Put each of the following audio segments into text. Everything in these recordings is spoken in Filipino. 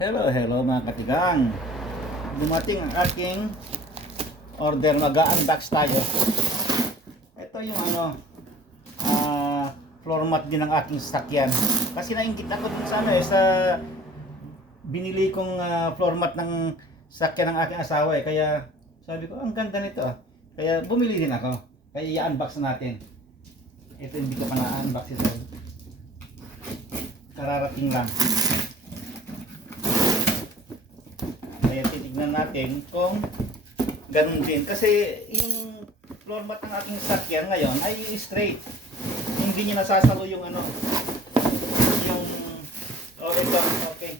Hello mga katigang. Dumating ang aking order, mag-unbox tayo. Ito yung floor mat din ng aking sasakyan. Kasi nainggit ako dun sa sa binili kong floor mat ng sasakyan ng aking asawa Kaya sabi ko, ang ganda nito Kaya bumili din ako. Kaya i-unbox natin. Ito hindi ko pa na-unbox ito. Kararating lang. Kaya titignan natin kung ganun din. Kasi yung floor mat ng aking sasakyan ngayon ay straight. Hindi niya nasasalo yung yung ito, okay.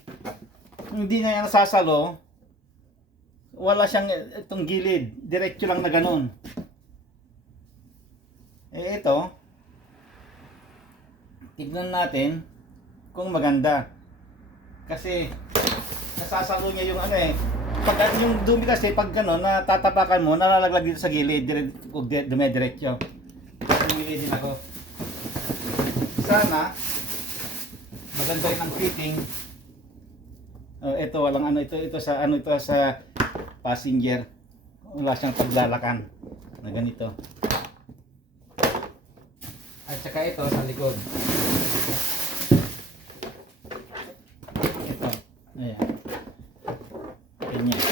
Hindi na yan nasasalo. Wala siyang itong gilid. Diretso lang na ganun. Ito. Tignan natin kung maganda. Kasi nasasalo niya yung pag yung dumi kasi pag natatapakan mo, nalalaglag dito sa gilid, dumidiretso. Pumili din ako. Sana maganda rin ang fitting. Ito walang ito sa ito sa passenger. Wala siyang paglalakan na ganito. At saka ito sa likod. Ito. Ayan. Ganyan.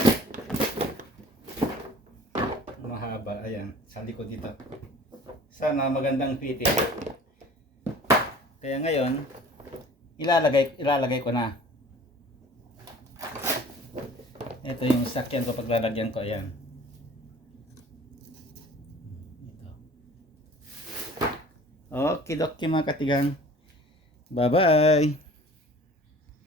Mahaba. Ayan. Sa likod dito. Sana magandang fitting. Kaya ngayon, ilalagay ko na. Ito yung sakyan ko paglalagyan ko. Ayan. Ito. Okay, mga katigang. Bye-bye.